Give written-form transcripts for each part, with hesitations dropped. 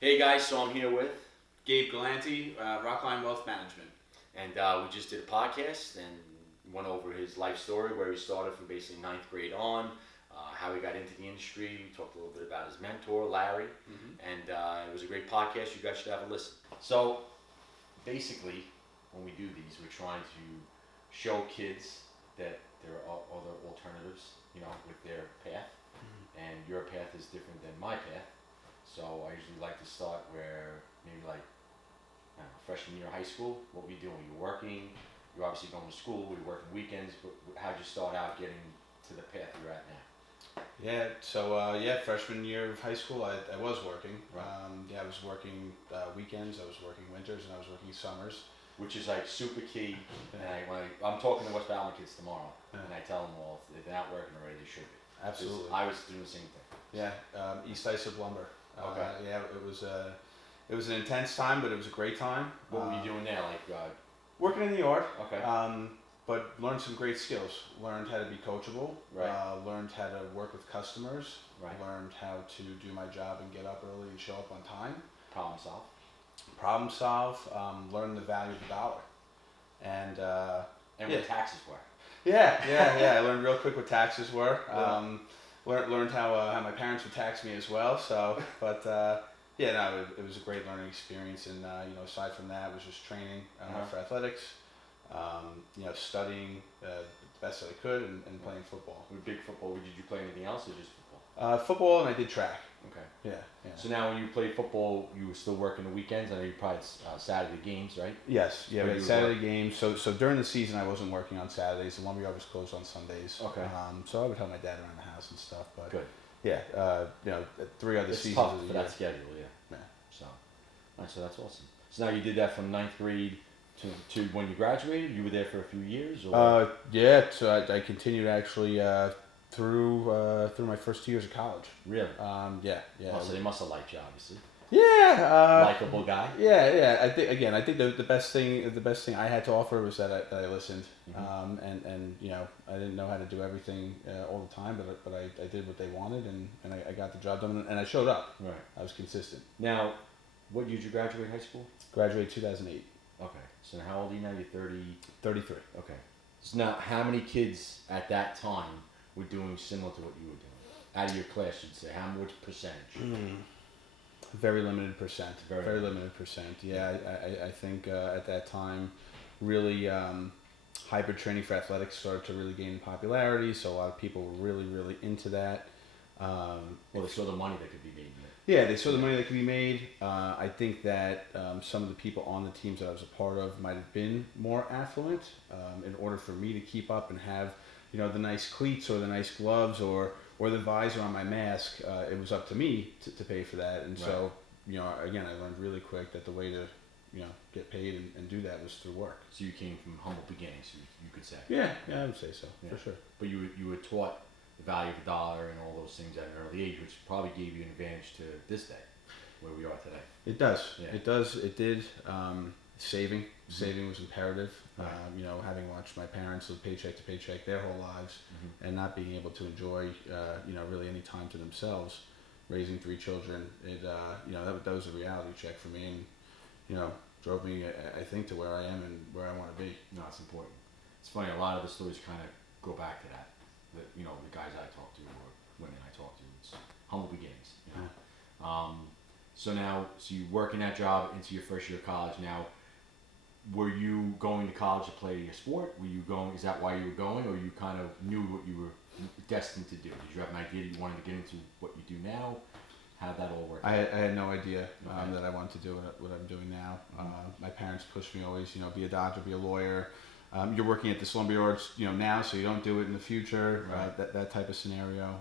Hey guys, so I'm here with, Gabe Gallante, Rockline Wealth Management. and we just did a podcast and went over his life story where he started from basically ninth grade on, how he got into the industry. We talked a little bit about his mentor, Larry, and it was a great podcast. You guys should have a listen. So basically, when we do these, we're trying to show kids that there are other alternatives, with their path, and your path is different than my path. So I usually like to start where maybe like, I don't know, freshman year of high school. What were you doing? You were working. You're obviously going to school. Were you working weekends? But how'd you start out getting to the path you're at now? Freshman year of high school, I was working. Right. I was working weekends, I was working winters, and I was working summers. Which is like super key. And I'm talking to West Allen kids tomorrow, and I tell them all if they're not working already, they should be. 'Cause Absolutely. I was doing the same thing. East Islip Lumber. Okay. It was an intense time, but it was a great time. What were you doing there? Like, Working in the yard. okay. But learned some great skills. Learned how to be coachable. Right. Learned how to work with customers. Right. Learned how to do my job and get up early and show up on time. Problem solve. Problem solve. Learn the value of the dollar. And And Yeah. what taxes were. I learned real quick what taxes were. Yeah. Learned how my parents would tax me as well. So, but it was a great learning experience. And aside from that, it was just training for athletics. Studying the best that I could and playing football. With big football, did you play anything else or just football? Football, and I did track. Okay. Yeah. So now when you played football, you were still working the weekends. I know you probably Saturday games, right? Yes, yeah, But we had you Saturday games. So during the season, I wasn't working on Saturdays. The lumberyard was closed on Sundays. Okay. So I would help my dad around the house and stuff. But Good. yeah, 3 other It's seasons tough of the for year. that schedule, yeah. Yeah. So, all right, so that's awesome. So now you did that from ninth grade to when you graduated. You were there for a few years, or So I continued actually through my first 2 years of college. really? Yeah. Oh, so they must have liked you, obviously. Yeah. Likeable guy. Yeah. I think the best thing I had to offer was that I listened. Mhm. And I didn't know how to do everything all the time, but I did what they wanted, and I got the job done, and I showed up. Right. I was consistent. Now, what year did you graduate high school? Graduated 2008. Okay. So how old are you now? You're 30. 33. Okay. So now, how many kids at that time were doing similar to what you were doing? Out of your class, you'd say, much percentage? Very limited percent. Very Very limited percent. Yeah, I think at that time, really hybrid training for athletics started to really gain popularity. So a lot of people were really, really into that. Well, they saw the money that could be made in it. Yeah, they saw the money that could be made. I think that some of the people on the teams that I was a part of might have been more affluent. In order for me to keep up and have, the nice cleats or the nice gloves or the visor on my mask, it was up to me to pay for that. And so, again, I learned really quick that the way to, get paid and do that was through work. So you came from humble beginnings, you could say. Yeah, I would say so, Yeah. for sure. But you were taught the value of the dollar and all those things at an early age, which probably gave you an advantage to this day, where we are today. It does. Yeah. It does. It did. Saving was imperative. Right. Having watched my parents live paycheck to paycheck their whole lives, and not being able to enjoy, really any time to themselves, raising 3 children, that was a reality check for me, and drove me, I think, to where I am and where I want to be. No, it's important. It's funny, a lot of the stories kind of go back to that. The guys I talk to or women I talk to, it's humble beginnings. So you work in that job into your first year of college. Now, were you going to college to play a sport? Is that why you were going, or you kind of knew what you were destined to do? Did you have an idea that you wanted to get into what you do now? How did that all work? I had no idea Okay. that I wanted to do what I'm doing now. My parents pushed me always, be a doctor, be a lawyer. You're working at this lumberyard, now, so you don't do it in the future. Right. That type of scenario.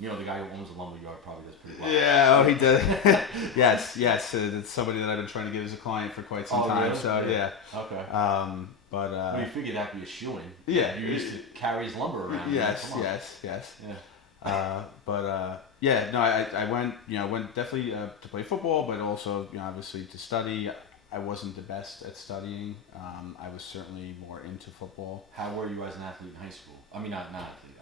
The guy who owns the lumber yard probably does pretty well. Yeah. Oh, he does. Yes. It's somebody that I've been trying to get as a client for quite some time. Really? So yeah. Okay. But You figured that'd be a shoo-in. yeah. You used to carry his lumber around. Yes. Come on. Yes. Yeah. I went definitely to play football, but also obviously to study. I wasn't the best at studying. I was certainly more into football. How were you as an athlete in high school? I mean, not athlete,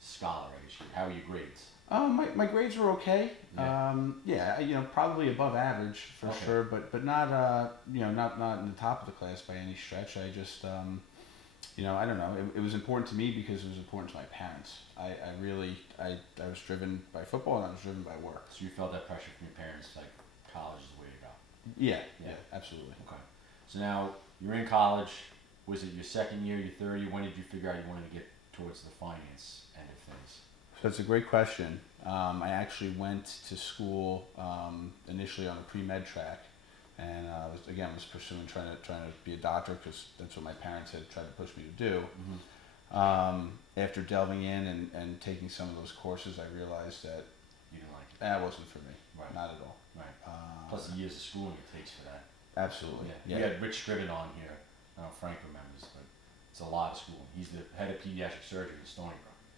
scholar, I guess. How were your grades? My grades were okay. Yeah. Probably above average for Okay. sure, but not not in the top of the class by any stretch. I just I don't know. It was important to me because it was important to my parents. I was driven by football and I was driven by work. So you felt that pressure from your parents, like college is the way to go. Yeah, absolutely. Okay. So now you're in college. Was it your second year, your third year? When did you figure out you wanted to get towards the finance end of things? So that's a great question. I actually went to school initially on a pre-med track, and was pursuing trying to be a doctor because that's what my parents had tried to push me to do. Mm-hmm. After delving in and taking some of those courses, I realized that You didn't like it. that wasn't for me. Right. Not at all. Right. Plus the years of schooling it takes for that. Absolutely. Yeah. We had Rich Scriven on here. I don't know if Frank remembers, but it's a lot of schooling. He's the head of pediatric surgery in Stony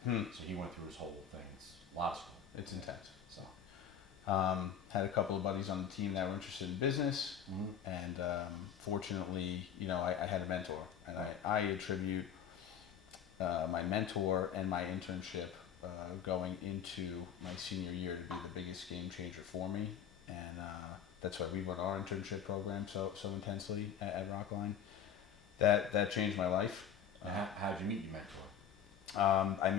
Brook. So he went through his whole thing. It's a lot of school. It's intense. So. Had a couple of buddies on the team that were interested in business, Mm-hmm. and fortunately, I had a mentor, and I attribute my mentor and my internship going into my senior year to be the biggest game changer for me, and that's why we run our internship program so intensely at Rockline. That changed my life. How did you meet your mentor? I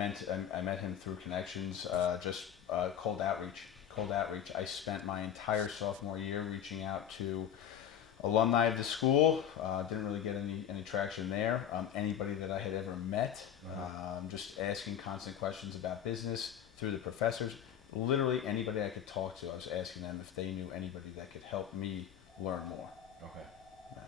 met him through connections, just cold outreach. I spent my entire sophomore year reaching out to alumni of the school. Didn't really get any traction there. Anybody that I had ever met, just asking constant questions about business through the professors. Literally anybody I could talk to, I was asking them if they knew anybody that could help me learn more. Okay. Yeah.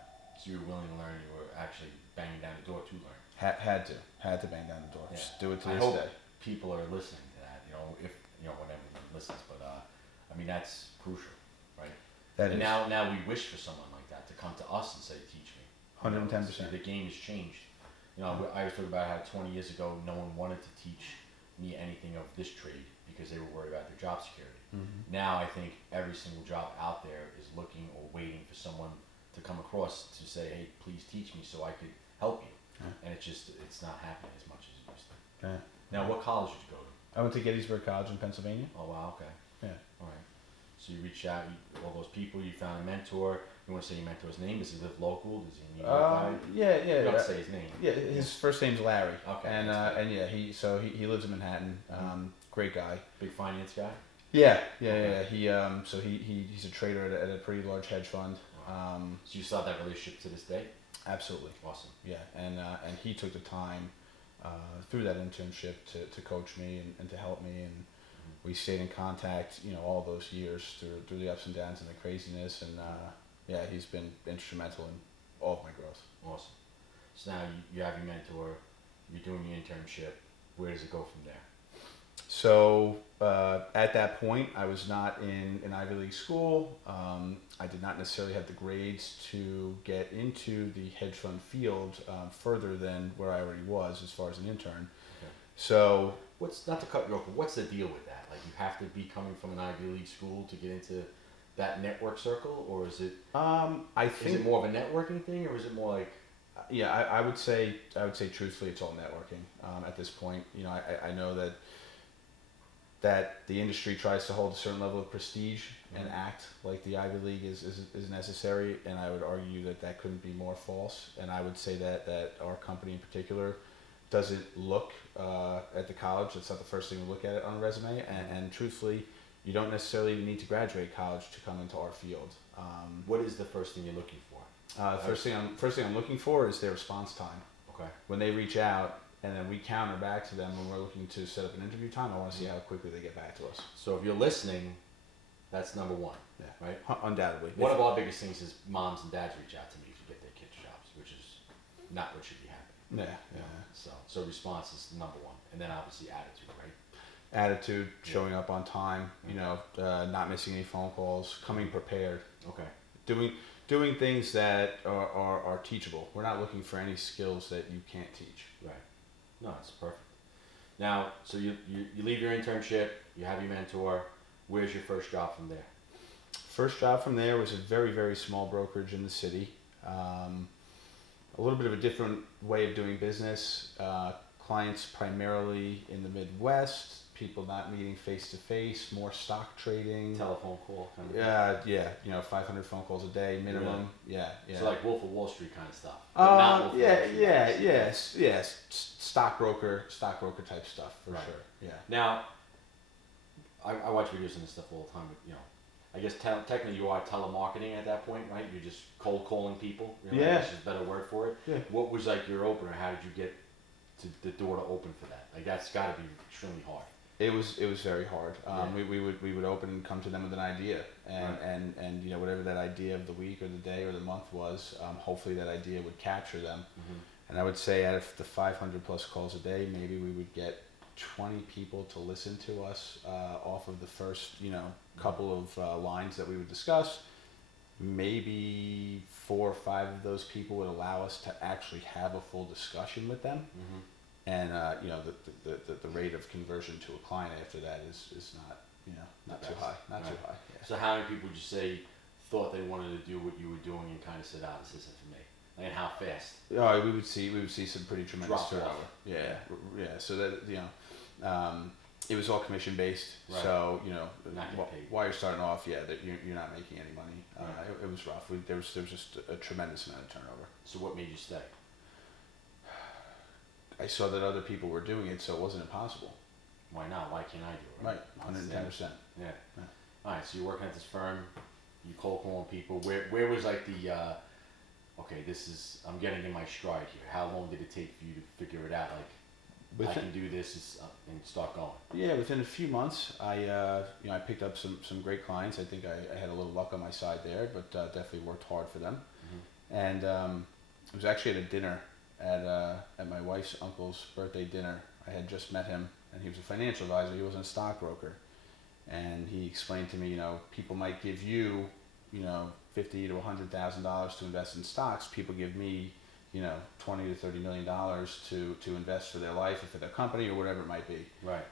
So you were willing to learn. You were actually banging down the door to learn. Had to bang down the door. Yeah. Just do it to I this hope day. people are listening to that. If whenever everyone listens, but that's crucial, right? That And is now we wish for someone like that to come to us and say, "Teach me." 110%. The game has changed. I was talking about how 20 years ago, no one wanted to teach me anything of this trade because they were worried about their job security. Mm-hmm. Now I think every single job out there is looking or waiting for someone to come across to say, "Hey, please teach me so I could help you." Yeah. And it's not happening as much as it used to. Yeah. Now, what college did you go to? I went to Gettysburg College in Pennsylvania. Oh wow, okay. Yeah. All right. So you reached out, all those people, you found a mentor. You want to say your mentor's name? Does he live local? Does he New York guy? Yeah. You don't have to say his name. Yeah, his first name's Larry. Okay, And that's and yeah, he lives in Manhattan. Great guy. Big finance guy. Yeah. Okay. He's a trader at a pretty large hedge fund. So you still have that relationship to this day? Absolutely. Awesome. Yeah, and he took the time through that internship to coach me and to help me, and we stayed in contact, all those years through the ups and downs and the craziness, and he's been instrumental in all of my growth. Awesome. So now you have your mentor, you're doing your internship. Where does it go from there? So at that point, I was not in an Ivy League school. I did not necessarily have the grades to get into the hedge fund field further than where I already was as far as an intern. Okay. So Not to cut you off, but what's the deal with that? Like, you have to be coming from an Ivy League school to get into that network circle, or is it? I think Is it more of a networking thing, or is it more like? yeah, I would say truthfully, it's all networking at this point. I know that the industry tries to hold a certain level of prestige and act like the Ivy League is necessary, and I would argue that couldn't be more false. And I would say that our company in particular doesn't look at the college. That's not the first thing we look at on a resume. And truthfully, you don't necessarily need to graduate college to come into our field. What is the first thing you're looking for? First thing I'm looking for is their response time. Okay. When they reach out, and then we counter back to them when we're looking to set up an interview time, I want to see how quickly they get back to us. So if you're listening, that's number one. Yeah. Right. Undoubtedly. One of our biggest things is moms and dads reach out to me to get their kids jobs, which is not what should be happening. Yeah. So response is number one, and then obviously attitude, right? Attitude, showing up on time, not missing any phone calls, coming prepared, Okay. doing things that are teachable. We're not looking for any skills that you can't teach. Right. No, it's perfect. Now, so you leave your internship, you have your mentor. Where's your first job from there? First job from there was a very, very small brokerage in the city. A little bit of a different way of doing business. Clients primarily in the Midwest, people not meeting face to face, more stock trading. Telephone call. Kind of Yeah, 500 phone calls a day minimum. Really? Yeah. So like Wolf of Wall Street kind of stuff. But not Wolf of Wall Street. Yes. Stockbroker type stuff for Right. sure. Yeah. Now, I watch videos and this stuff all the time, but I guess technically you are telemarketing at that point, right? You're just cold calling people. Yeah. That's just a better word for it. Yeah. What was like your opener? How did you get to the door to open for that? Like that's got to be extremely hard. It was very hard. We would open and come to them with an idea, and whatever that idea of the week or the day or the month was, hopefully that idea would capture them. Mm-hmm. And I would say out of the 500 plus calls a day, maybe we would get 20 people to listen to us off of the first couple of lines that we would discuss. Maybe 4 or 5 of those people would allow us to actually have a full discussion with them. Mm-hmm. And the rate of conversion to a client after that is not too high, too high. Yeah. So how many people would you say thought they wanted to do what you were doing and kind of said, "Ah, this isn't for me"? Like, and how fast? Oh, we would see some pretty tremendous Drop turnover. off. Yeah. So that it was all commission based. Right. So Not getting paid. while you're starting off, that you're not making any money. Right. It was rough. There was just a tremendous amount of turnover. So what made you stay? I saw that other people were doing it, so it wasn't impossible. Why not? Why can't I do it? Right, 110%. Yeah. All right. So you're working at this firm. You cold calling people. Where was like the okay, I'm getting in my stride here. How long did it take for you to figure it out? Like, I can do this and start going. Yeah, within a few months, I picked up some great clients. I think I had a little luck on my side there, but definitely worked hard for them. Mm-hmm. And I was actually at a dinner at my wife's uncle's birthday dinner. I had just met him, and he was a financial advisor. He wasn't a stockbroker, and he explained to me, people might give you, $50,000 to $100,000 to invest in stocks. People give me, $20 to $30 million to invest for their life or for their company or whatever it might be. Right.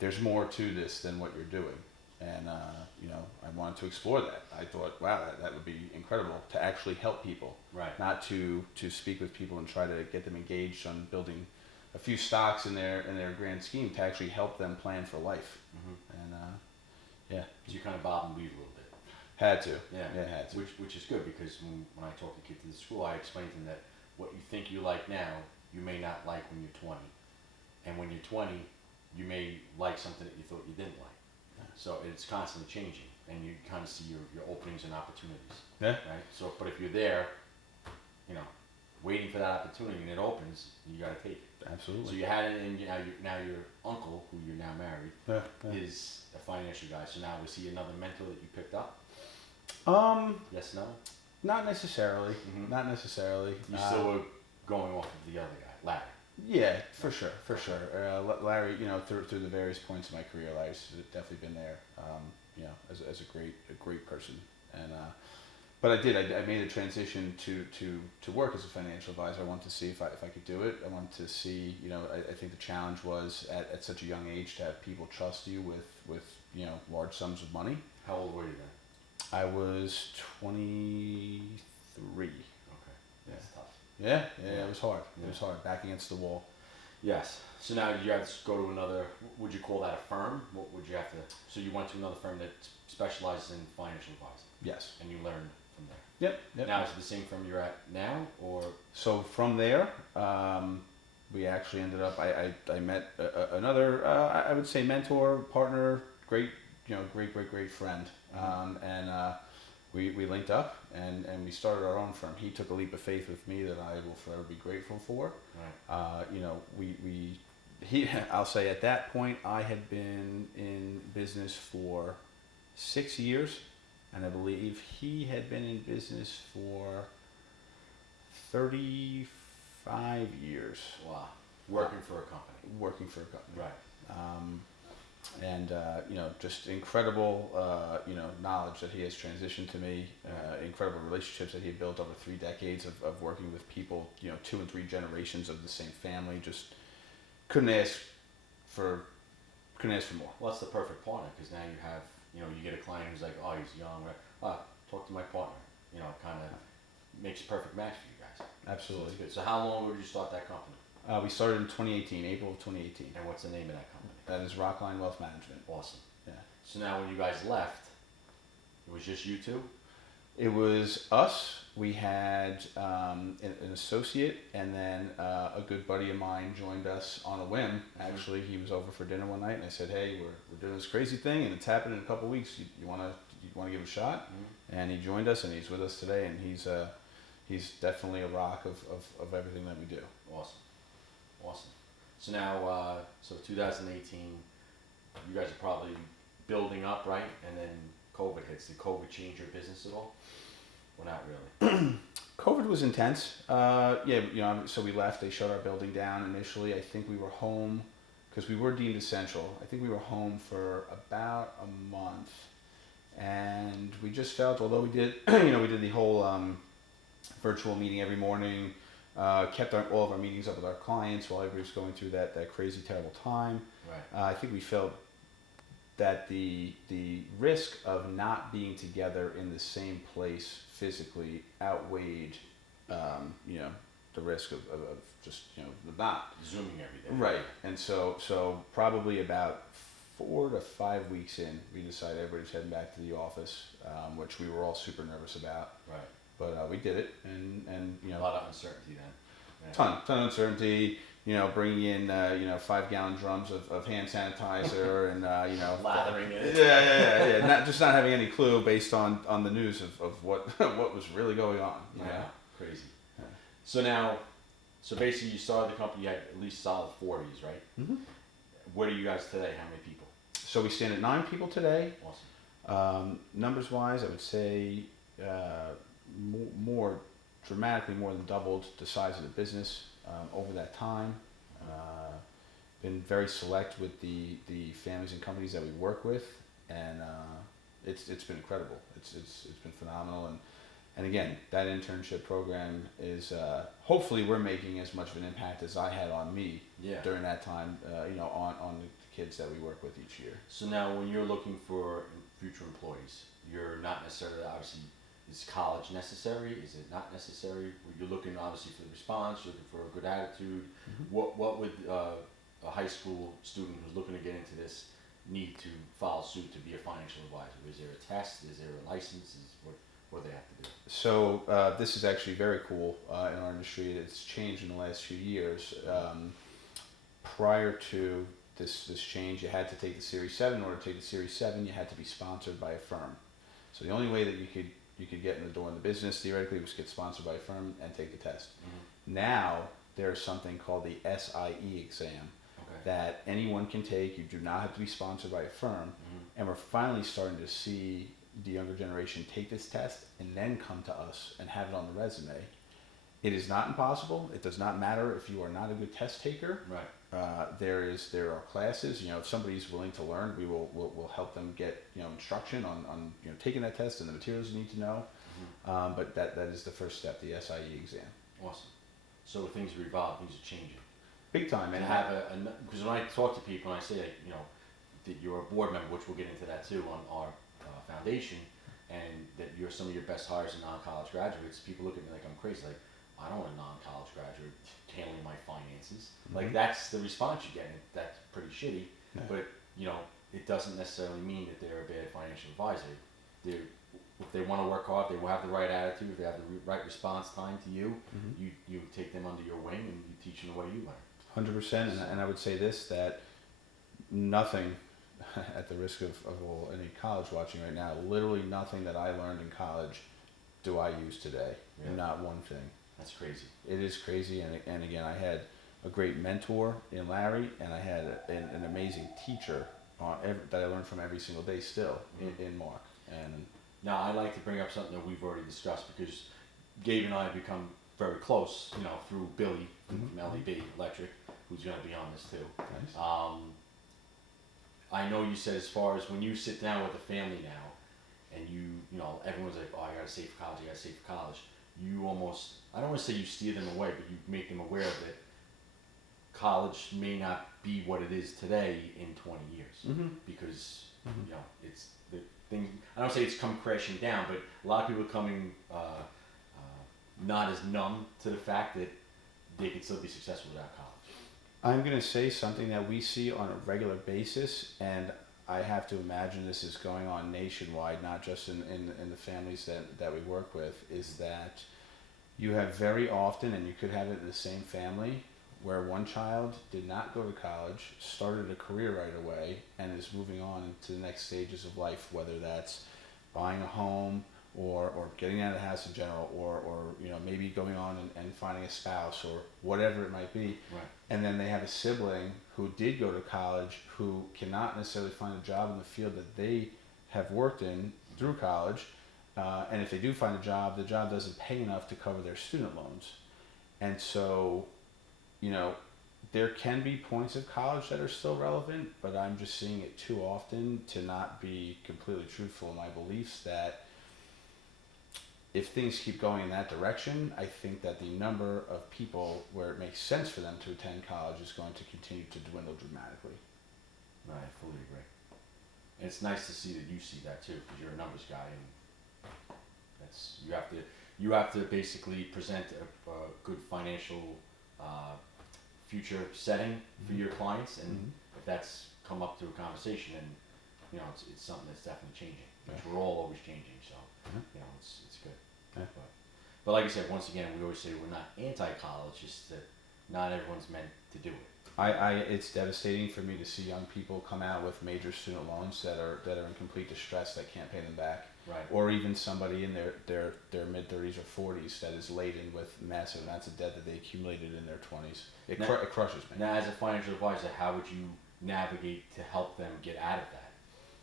There's more to this than what you're doing. And, I wanted to explore that. I thought, wow, that would be incredible to actually help people. Right. Not to speak with people and try to get them engaged on building a few stocks in their grand scheme, to actually help them plan for life. Mm-hmm. And, So you kind of bob and weave a little bit. Had to. Yeah. Had to. Which is good, because when I talk to kids in the school, I explain to them that what you think you like now, you may not like when you're 20. And when you're 20, you may like something that you thought you didn't like. So it's constantly changing, and you kind of see your openings and opportunities. Yeah. Right. So, but if you're there, waiting for that opportunity and it opens, you got to take it. Absolutely. So you had it, and now your uncle, who you're now married, is a financial guy. So now was he another mentor that you picked up? Yes, no. Not necessarily. Mm-hmm. Not necessarily. You still were going off of the other guy, Larry. Yeah, for sure. Larry, through the various points of my career, Larry's definitely been there. As a great person, and but I made a transition to work as a financial advisor. I wanted to see if I could do it. I wanted to see, I think the challenge was at such a young age to have people trust you with large sums of money. How old were you then? I was 23. Okay, that's tough. Yeah, it was hard. It was hard, back against the wall. Yes. So now you have to go to another. Would you call that a firm? What would you have to? So you went to another firm that specializes in financial advising. Yes. And you learned from there. Yep. Now is it the same firm you're at now, or? So from there, we actually ended up. I met another. I would say mentor, partner, great friend, and we linked up and we started our own firm. He took a leap of faith with me that I will forever be grateful for. Right. I'll say at that point I had been in business for 6 years, and I believe he had been in business for 35 years. Wow. Working for a company. Right. Right. Just incredible, knowledge that he has transitioned to me, incredible relationships that he had built over 3 decades of working with people, 2 and 3 generations of the same family. Just couldn't ask for more. Well, that's the perfect partner, because now you have, you get a client who's like, oh, he's young, right? Talk to my partner. Kind of makes a perfect match for you guys. Absolutely. So, good. So how long did you start that company? We started in 2018, April of 2018. And what's the name of that company? That is Rockline Wealth Management. Awesome. Yeah. So now when you guys left, it was just you two? It was us. We had an associate, and then a good buddy of mine joined us on a whim. Actually, he was over for dinner one night, and I said, "Hey, we're doing this crazy thing, and it's happening in a couple weeks. You wanna give it a shot?" And he joined us, and he's with us today, and he's definitely a rock of everything that we do. Awesome. So now, so 2018, you guys are probably building up, right? And then COVID hits. Did COVID change your business at all? Well, not really. COVID was intense. So we left. They shut our building down initially. I think we were home because we were deemed essential. I think we were home for about a month, and we just felt, although we did, we did the whole virtual meeting every morning, kept all of our meetings up with our clients while everybody was going through that crazy, terrible time. Right. I think we felt that the risk of not being together in the same place physically outweighed, the risk of just, not. Zooming everything. Right. And so probably about 4 to 5 weeks in, we decided everybody's heading back to the office, which we were all super nervous about. Right. But we did it, and A lot of uncertainty then. Yeah. ton of uncertainty. Bringing in 5-gallon drums of hand sanitizer and Lathering it. Yeah. Not having any clue based on the news of what was really going on. Yeah, crazy. Yeah. So basically, you started the company. You had at least solid 40s, right? Mm-hmm. What are you guys today? How many people? So we stand at 9 people today. Awesome. Numbers wise, I would say more dramatically more than doubled the size of the business over that time. Been very select with the families and companies that we work with, and it's been incredible. It's been phenomenal, and again, that internship program is hopefully we're making as much of an impact as I had on me during that time. On the kids that we work with each year. So now, when you're looking for future employees, you're not necessarily obviously. Is college necessary? Is it not necessary? You're looking obviously for the response. You're looking for a good attitude. Mm-hmm. What would a high school student who's looking to get into this need to follow suit to be a financial advisor? Is there a test? Is there a license? What do they have to do? So this is actually very cool in our industry. It's changed in the last few years. Prior to this change, you had to take the Series 7. In order to take the Series 7, you had to be sponsored by a firm. So the only way that you could get in the door in the business theoretically was get sponsored by a firm and take the test. Mm-hmm. Now there's something called the SIE exam that anyone can take. You do not have to be sponsored by a firm. Mm-hmm. And we're finally starting to see the younger generation take this test and then come to us and have it on the resume. It is not impossible. It does not matter if you are not a good test taker. Right. There are classes. If somebody's willing to learn, we'll help them get instruction on taking that test and the materials you need to know. Mm-hmm. But that is the first step, the SIE exam. Awesome. So things are evolving, things are changing. Big time. And have because when I talk to people and I say that you're a board member, which we'll get into that too on our foundation, and that you're some of your best hires in non-college graduates, people look at me like I'm crazy. Like, I don't want a non-college graduate handling my finances. Mm-hmm. Like, that's the response you get. That's pretty shitty. Yeah. But, it doesn't necessarily mean that they're a bad financial advisor. If they want to work hard, they will have the right attitude, if they have the right response time to you, mm-hmm. you take them under your wing and you teach them the way you learn. 100%. And I would say this, that nothing, at the risk of any college watching right now, literally nothing that I learned in college do I use today. Yeah. Not one thing. That's crazy. It is crazy, and again, I had a great mentor in Larry, and I had an amazing teacher that I learned from every single day still in Mark. And now I'd like to bring up something that we've already discussed, because Gabe and I have become very close, through Billy from LEB Electric, who's going to be on this too. Nice. I know you said as far as when you sit down with a family now, and everyone's like, oh, I got to save for college, you almost, I don't want to say you steer them away, but you make them aware that college may not be what it is today in 20 years, because it's the thing. I don't say it's come crashing down, but a lot of people are coming not as numb to the fact that they can still be successful without college. I'm going to say something that we see on a regular basis, and I have to imagine this is going on nationwide, not just in the families that we work with, is that you have very often, and you could have it in the same family, where one child did not go to college, started a career right away, and is moving on to the next stages of life, whether that's buying a home or getting out of the house in general, or maybe going on and finding a spouse or whatever it might be. Right. And then they have a sibling who did go to college who cannot necessarily find a job in the field that they have worked in through college. And if they do find a job, the job doesn't pay enough to cover their student loans. And so, there can be points of college that are still relevant, but I'm just seeing it too often to not be completely truthful in my beliefs that if things keep going in that direction, I think that the number of people where it makes sense for them to attend college is going to continue to dwindle dramatically. I fully agree. And it's nice to see that you see that too, because you're a numbers guy, and that's you have to basically present a good financial future setting for your clients, and if that's come up through a conversation, and it's something that's definitely changing. Which we're all always changing, so it's good. Yeah. But like I said, once again, we always say we're not anti-college, just that not everyone's meant to do it. It's devastating for me to see young people come out with major student loans that are in complete distress that can't pay them back. Right. Or even somebody in their mid 30s or 40s that is laden with massive amounts of debt that they accumulated in their 20s. It crushes me. Now, as a financial advisor, how would you navigate to help them get out of that?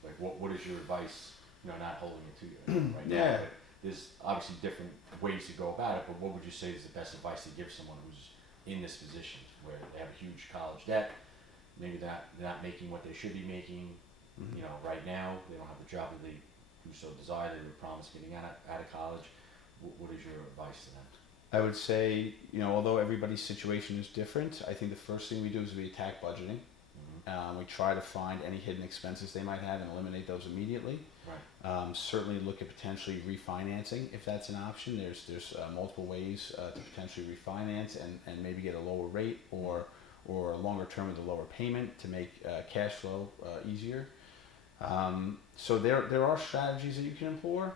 Like, what is your advice? Not holding it to you right now. But there's obviously different ways to go about it. But what would you say is the best advice to give someone who's in this position where they have a huge college debt? Maybe they're not making what they should be making. Right now they don't have the job that they do so desire. They were promised getting out of college. What is your advice to them? I would say, although everybody's situation is different, I think the first thing we do is we attack budgeting. We try to find any hidden expenses they might have and eliminate those immediately. Right. Certainly look at potentially refinancing if that's an option. There's multiple ways to potentially refinance and maybe get a lower rate or a longer term with a lower payment to make cash flow easier. So there are strategies that you can employ,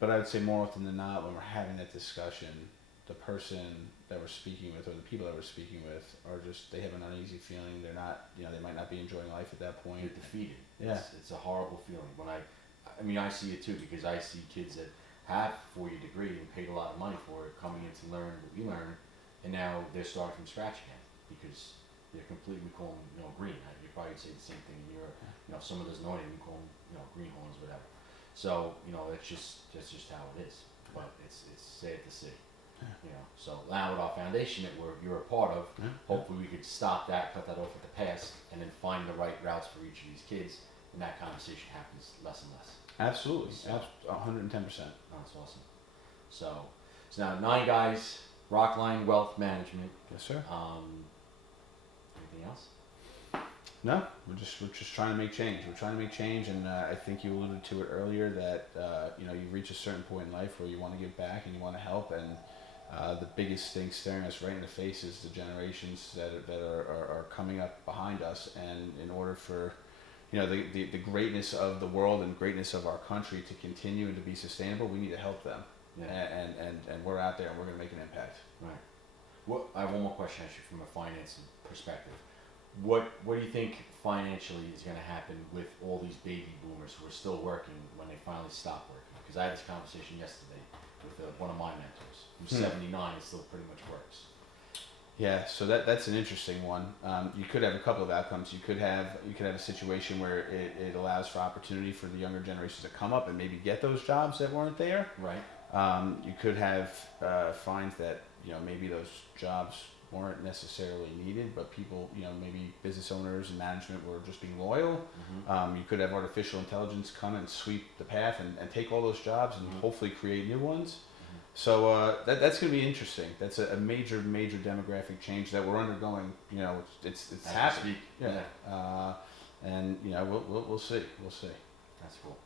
but I would say more often than not, when we're having that discussion, the person that we're speaking with or the people that we're speaking with are they have an uneasy feeling. They're not, they might not be enjoying life at that point. You're defeated. Yeah. It's a horrible feeling. When I see it too, because I see kids that have a 4-year degree and paid a lot of money for it, coming in to learn what we learn, and now they're starting from scratch again because they're completely calling green. You probably say the same thing in Europe. If someone doesn't know anything, we call them greenhorns, whatever. So that's just how it is. But it's sad to see. So now with our foundation that you're a part of, hopefully we could stop that, cut that off at the pass, and then find the right routes for each of these kids, and that conversation happens less and less. Absolutely, So, 110%. That's awesome. So now 9 guys, Rockline Wealth Management. Yes, sir. Anything else? No, we're just trying to make change. We're trying to make change, and I think you alluded to it earlier that you reach a certain point in life where you want to give back and you want to help, and the biggest thing staring us right in the face is the generations that are coming up behind us, and in order for the greatness of the world and greatness of our country to continue and to be sustainable, we need to help them. Yeah. And we're out there and we're going to make an impact. Right. I have one more question actually from a finance perspective. What do you think financially is going to happen with all these baby boomers who are still working when they finally stop working? Because I had this conversation yesterday with one of my mentors who's 79 and still pretty much works. Yeah, so that's an interesting one. You could have a couple of outcomes. You could have a situation where it allows for opportunity for the younger generations to come up and maybe get those jobs that weren't there. Right. You could have find that maybe those jobs weren't necessarily needed, but people, maybe business owners and management were just being loyal. You could have artificial intelligence come and sweep the path and take all those jobs and hopefully create new ones. So that's going to be interesting. That's a major demographic change that we're undergoing. It's happening. Yeah. And we'll see. That's cool.